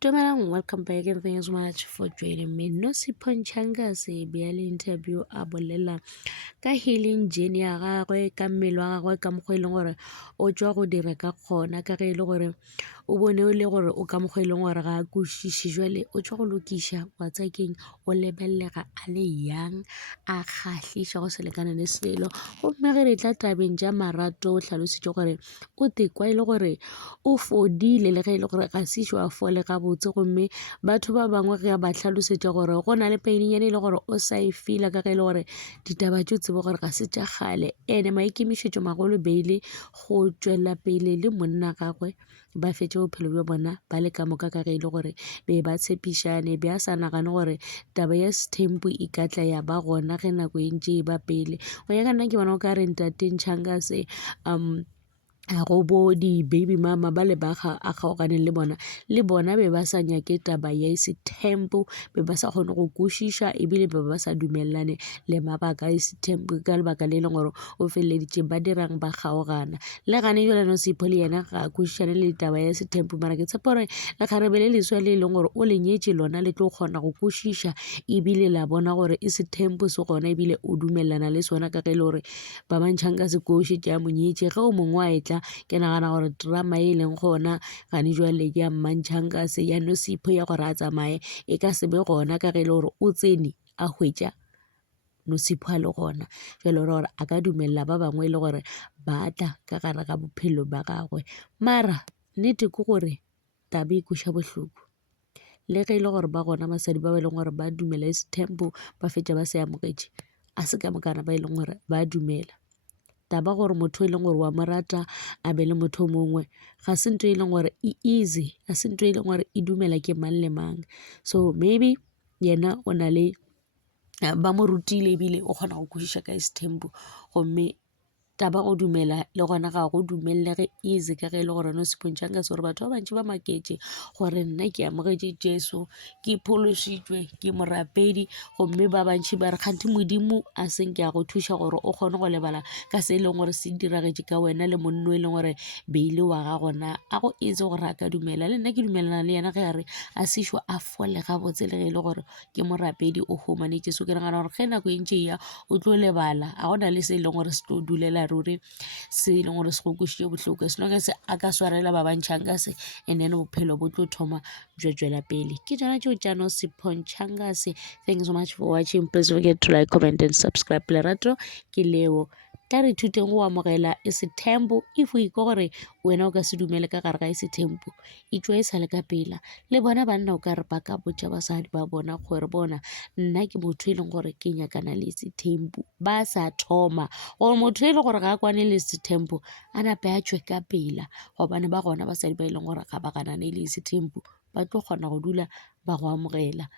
Dumelang, welcome back and thank you so much for joining me. Nosipho Ntshangase beale interview a bolela ka healing journey ya gagwe ka mmele wa gagwe ka mokgwa e leng gore o tswa go dira ka kgona ka ge e le gore o bone o le gore o ka mokgwa e leng gore ga a kwešiše jwale o tswa go lokiša wa tsakeng o lebellega a le yang a kgahliša go se lekane le selo gomme ge re tla tabeng tša marato o tlhalositše gore o tekwa e le gore o fodile le ge e le gore ga se išo a fole gabotse gomme batho ba bangwe ge a ba tlhalosetša gore go na le paininyane e le gore o sa e fila ka ge e le gore ditaba tšo tsebe gore ga se tša kgale ene maikemišetšo magolo beile go tšwela pele le monna gagwe ba fetše bophelo bja bona ba le ka moka ka ge e le gore be ba tshepišane be a sa nagane gore taba ya Sethembu e ka tla ya ba gona ge nako e ntše e ba pele go ya ka nna ke bona o ka re Ntate Ntshangase go bo di-baby mama ba le ba a kgaoganeng le bona be ba sa nyake taba ya Sethembu be ba sa kgone go kwešiša ebile be ba sa dumelane le mabaka a Sethembu ka lebaka le leng gore o feleleditše ba dirang ba kgaogana le gane jale Nosipho le yena ga a kwešišane le taba ya Sethembu mara ke tshepa gore lekgarebe le leswa le e leng gore o le nyetše lona le tlo kgona go kwešiša ebile la bona gore Sethembu se gona ebile o dumelana le sona ka ge e le gore ba bantšhang ka se kwešiše a monyetše ge o mongwe a etla ke nagana gore drama e leng gona gane jwale ke ya Mmantšhangase ya Nosipho ya gore a tsamaye e ka se be gona ka ge e le gore o tsene a hwetša Nosipho a le gona jalo gore a ka dumelela ba bangwe e le gore ba tla ka gare ga bophelo ba gagwe mara nnete ke gore taba e kweša bohloko le ge e le gore ba gona basadi ba ba e leng gore ba dumela Sethembu ba fetša ba se amogetše a se ka mokana ba e leng gore ba dumela taba gore motho e leng gore wa mo rata a be le motho mongwe ga se ntho e leng gore e easy ga se ntho e leng gore e dumela ke mang le mang so maybe yena o na le ba mo rutile ebile o kgona go kwešiša ka Sethembu gomme taba go dumela le gona ga go dumelege easy ka ge e le gore Nosipho Ntshangase gore batho ba bantši ba maketše gore nna ke amogetše Jesu ke phološitšwe ke morapedi gomme ba bantši ba re kganthe Modimo a seng ke a go thuša gore o kgone go lebala ka se e leng gore se diragetše ka wena le monno e leng gore beile wa ga gona a go etse gore a ka dumela le nna ke dumelana le yena ge a re a sešo a fole gabotse le ge e le gore ke morapedi o humanetše so ke nagana gore ge nako e ntše ya o tlo lebala a gona le se e leng gore se tlo dulela ruri se e leng gore se go kwešiše bohloko as long as a ka swarela ba bantšhangase and then bophelo bo tlo thoma jwela pele ke tsona tšeo tša Nosipho Ntshangase. Thank you so much for watching. Please don't forget to like, comment and subscribe. Lerato ke leo tla re thuteng go amogela Sethembu if o iko gore wena o ka se dumele ka gare ga Sethembu e tšwa e sa le ka pela le bona banna o ka re ba ka botša basadi ba bona gore bona nna ke motho e leng gore ke nyakana le Sethembu ba sa thoma gore motho e leng gore ga a kwane le Sethembu a nape a tšwe ka pela gobane ba gona basadi ba e leng gore ga ba ganane le Sethembu ba tlo kgona go dula ba go amogela